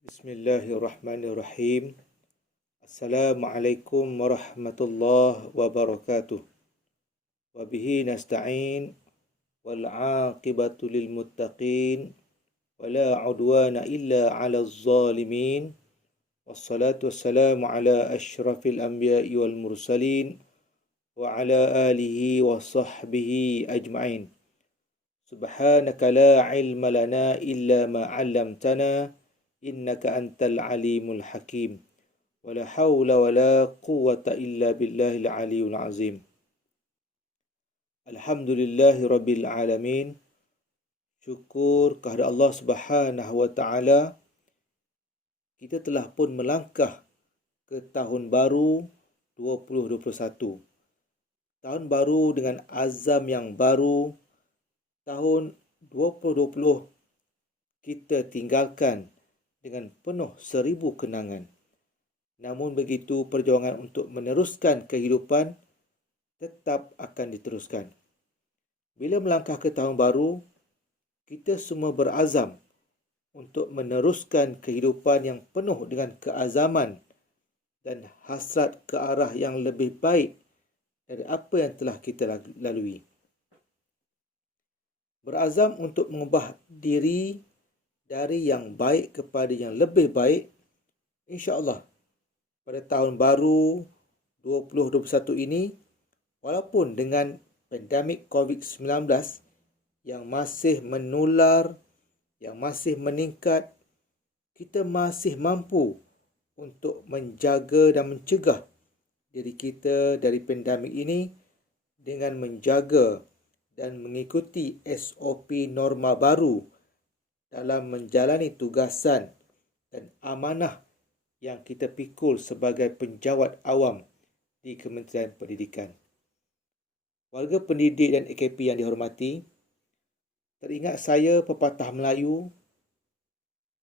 Bismillahirrahmanirrahim. Assalamualaikum warahmatullahi wabarakatuh. Wabihi nasta'in wal 'aqibatu lil muttaqin wala 'udwana illa 'alal zalimin. Wassalatu wassalamu ala asyrafil anbiya'i wal mursalin wa ala alihi wa sahbihi ajma'in. Subhanaka la 'ilma lana illa ma 'allamtana innaka antal alimul hakim. Wala hawla wala quwwata illa billahil aliyul azim. Alhamdulillahi rabbil alamin. Syukur kehadrat Allah Subhanahu wa taala, kita telah pun melangkah ke tahun baru 2021. Tahun baru dengan azam yang baru. Tahun 2020 kita tinggalkan dengan penuh 1000 kenangan. Namun begitu, perjuangan untuk meneruskan kehidupan tetap akan diteruskan. Bila melangkah ke tahun baru, kita semua berazam untuk meneruskan kehidupan yang penuh dengan keazaman dan hasrat ke arah yang lebih baik dari apa yang telah kita lalui. Berazam untuk mengubah diri dari yang baik kepada yang lebih baik, insya-Allah pada tahun baru 2021 ini, walaupun dengan pandemik COVID-19 yang masih menular, yang masih meningkat, kita masih mampu untuk menjaga dan mencegah diri kita dari pandemik ini dengan menjaga dan mengikuti SOP norma baru dalam menjalani tugasan dan amanah yang kita pikul sebagai penjawat awam di Kementerian Pendidikan. Warga pendidik dan AKP yang dihormati, teringat saya pepatah Melayu,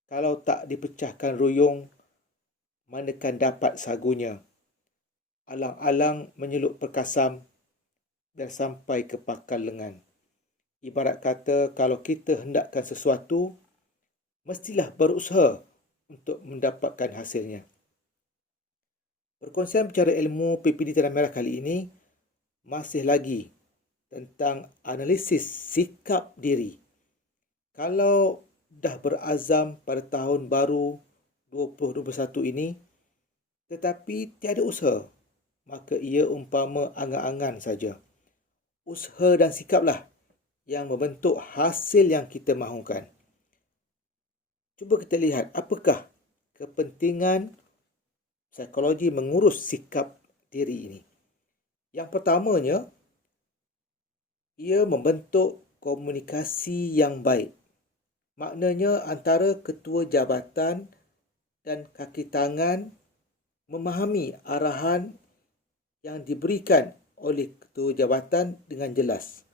kalau tak dipecahkan ruyung, manakan dapat sagunya. Alang-alang menyelup perkasam dan sampai ke pangkal lengan. Ibarat kata, kalau kita hendakkan sesuatu, mestilah berusaha untuk mendapatkan hasilnya. Perkongsian bicara ilmu PPD Tanah Merah kali ini masih lagi tentang analisis sikap diri. Kalau dah berazam pada tahun baru 2021 ini, tetapi tiada usaha, maka ia umpama angan-angan saja. Usaha dan sikaplah yang membentuk hasil yang kita mahukan. Cuba kita lihat apakah kepentingan psikologi mengurus sikap diri ini. Yang pertamanya, ia membentuk komunikasi yang baik. Maknanya antara ketua jabatan dan kaki tangan memahami arahan yang diberikan oleh ketua jabatan dengan jelas.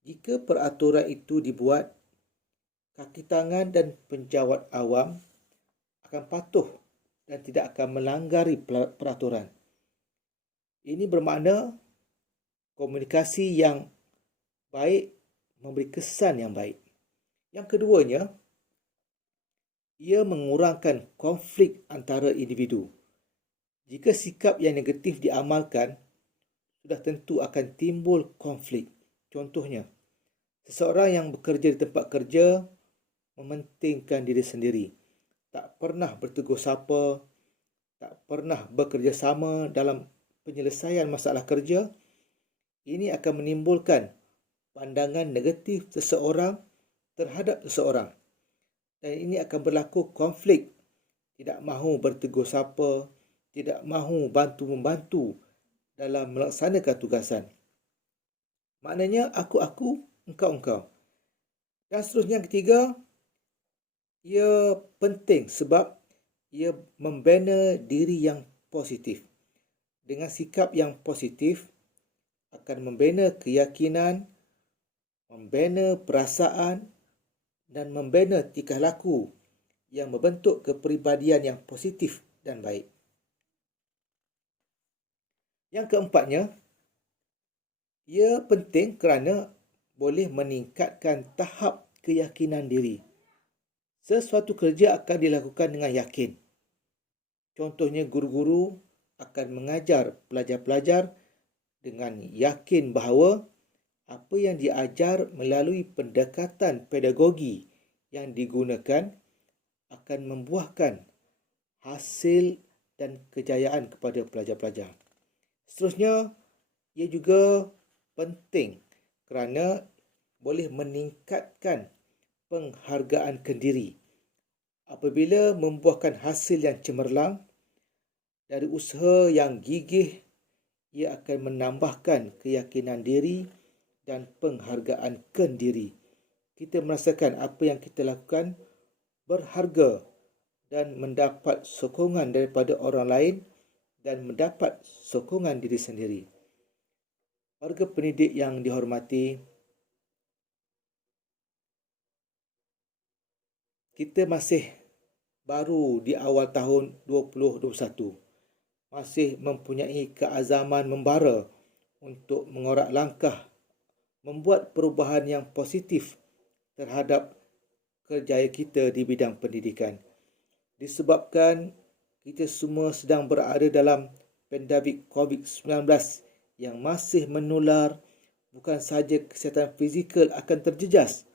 Jika peraturan itu dibuat, kaki tangan dan penjawat awam akan patuh dan tidak akan melanggari peraturan. Ini bermakna komunikasi yang baik memberi kesan yang baik. Yang keduanya, ia mengurangkan konflik antara individu. Jika sikap yang negatif diamalkan, sudah tentu akan timbul konflik. Contohnya, seseorang yang bekerja di tempat kerja mementingkan diri sendiri, tak pernah bertegur sapa, tak pernah bekerjasama dalam penyelesaian masalah kerja. Ini akan menimbulkan pandangan negatif seseorang terhadap seseorang. Dan ini akan berlaku konflik, tidak mahu bertegur sapa, tidak mahu bantu-membantu dalam melaksanakan tugasan. Maknanya aku, engkau. Dan seterusnya, yang ketiga, ia penting sebab ia membina diri yang positif. Dengan sikap yang positif akan membina keyakinan, membina perasaan dan membina tingkah laku yang membentuk kepribadian yang positif dan baik. Yang keempatnya, ia penting kerana boleh meningkatkan tahap keyakinan diri. Sesuatu kerja akan dilakukan dengan yakin. Contohnya, guru-guru akan mengajar pelajar-pelajar dengan yakin bahawa apa yang diajar melalui pendekatan pedagogi yang digunakan akan membuahkan hasil dan kejayaan kepada pelajar-pelajar. Seterusnya, ia juga penting kerana boleh meningkatkan penghargaan kendiri. Apabila membuahkan hasil yang cemerlang dari usaha yang gigih, ia akan menambahkan keyakinan diri dan penghargaan kendiri. Kita merasakan apa yang kita lakukan berharga dan mendapat sokongan daripada orang lain dan mendapat sokongan diri sendiri. Warga pendidik yang dihormati, kita masih baru di awal tahun 2021. Masih mempunyai keazaman membara untuk mengorak langkah membuat perubahan yang positif terhadap kerjaya kita di bidang pendidikan. Disebabkan kita semua sedang berada dalam pandemik COVID-19 yang masih menular, bukan sahaja kesihatan fizikal akan terjejas,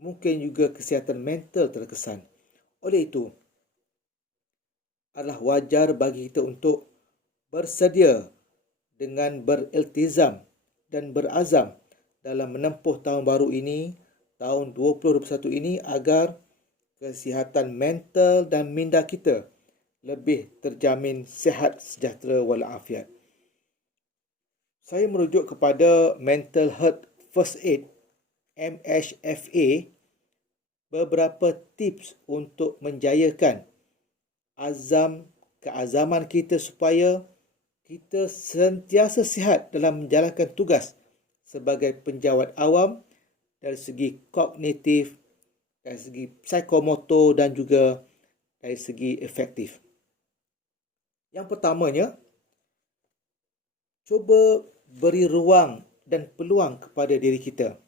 mungkin juga kesihatan mental terkesan. Oleh itu, adalah wajar bagi kita untuk bersedia dengan beriltizam dan berazam dalam menempuh tahun baru ini, tahun 2021 ini, agar kesihatan mental dan minda kita lebih terjamin sihat, sejahtera walafiat. Saya merujuk kepada Mental Health First Aid, MHFA, beberapa tips untuk menjayakan keazaman kita supaya kita sentiasa sihat dalam menjalankan tugas sebagai penjawat awam dari segi kognitif, dari segi psikomotor dan juga dari segi efektif. Yang pertamanya, cuba beri ruang dan peluang kepada diri kita.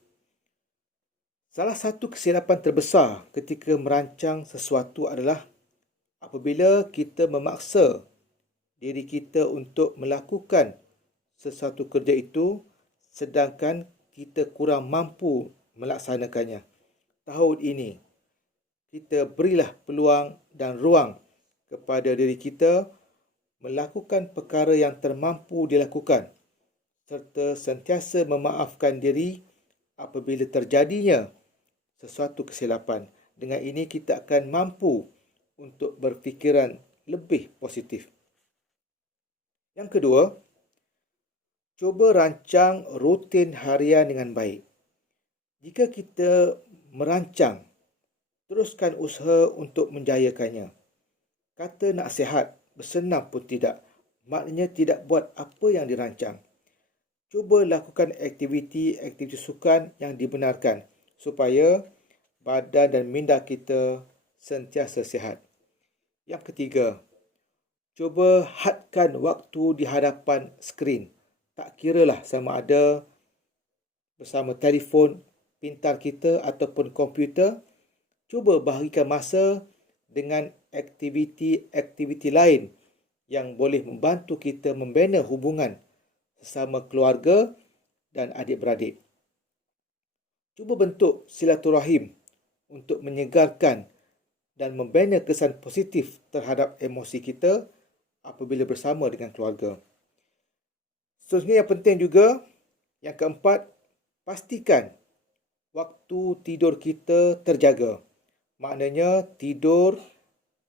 Salah satu kesilapan terbesar ketika merancang sesuatu adalah apabila kita memaksa diri kita untuk melakukan sesuatu kerja itu sedangkan kita kurang mampu melaksanakannya. Tahun ini, kita berilah peluang dan ruang kepada diri kita melakukan perkara yang termampu dilakukan serta sentiasa memaafkan diri apabila terjadinya sesuatu kesilapan. Dengan ini, kita akan mampu untuk berfikiran lebih positif. Yang kedua, cuba rancang rutin harian dengan baik. Jika kita merancang, teruskan usaha untuk menjayakannya. Kata nak sihat, bersenam pun tidak. Maknanya tidak buat apa yang dirancang. Cuba lakukan aktiviti sukan yang dibenarkan supaya badan dan minda kita sentiasa sihat. Yang ketiga, cuba hadkan waktu di hadapan skrin. Tak kiralah sama ada bersama telefon pintar kita ataupun komputer, cuba bahagikan masa dengan aktiviti lain yang boleh membantu kita membina hubungan sesama keluarga dan adik-beradik. Cuba bentuk silaturahim untuk menyegarkan dan membina kesan positif terhadap emosi kita apabila bersama dengan keluarga. Seterusnya yang penting juga, yang keempat, pastikan waktu tidur kita terjaga. Maknanya tidur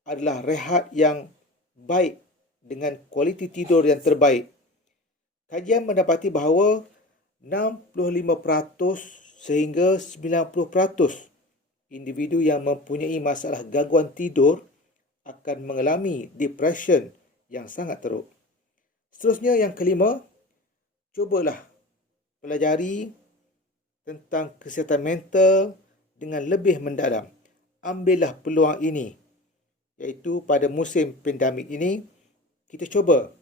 adalah rehat yang baik dengan kualiti tidur yang terbaik. Kajian mendapati bahawa 65% sehingga 90% individu yang mempunyai masalah gangguan tidur akan mengalami depression yang sangat teruk. Seterusnya yang kelima, cubalah pelajari tentang kesihatan mental dengan lebih mendalam. Ambillah peluang ini, iaitu pada musim pandemik ini, kita cuba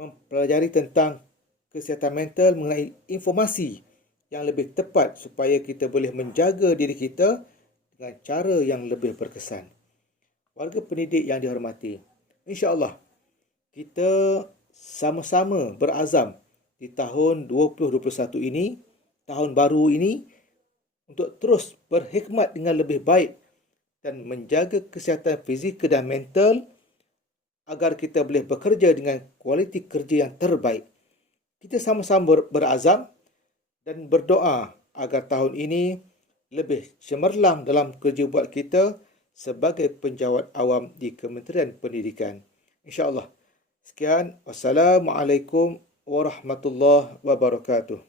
mempelajari tentang kesihatan mental mengenai informasi yang lebih tepat supaya kita boleh menjaga diri kita dengan cara yang lebih berkesan. Warga pendidik yang dihormati, insya-Allah kita sama-sama berazam di tahun 2021 ini, tahun baru ini, untuk terus berhikmat dengan lebih baik dan menjaga kesihatan fizikal dan mental agar kita boleh bekerja dengan kualiti kerja yang terbaik. Kita sama-sama berazam dan berdoa agar tahun ini lebih cemerlang dalam kerja buat kita sebagai penjawat awam di Kementerian Pendidikan. InsyaAllah. Sekian. Wassalamualaikum warahmatullahi wabarakatuh.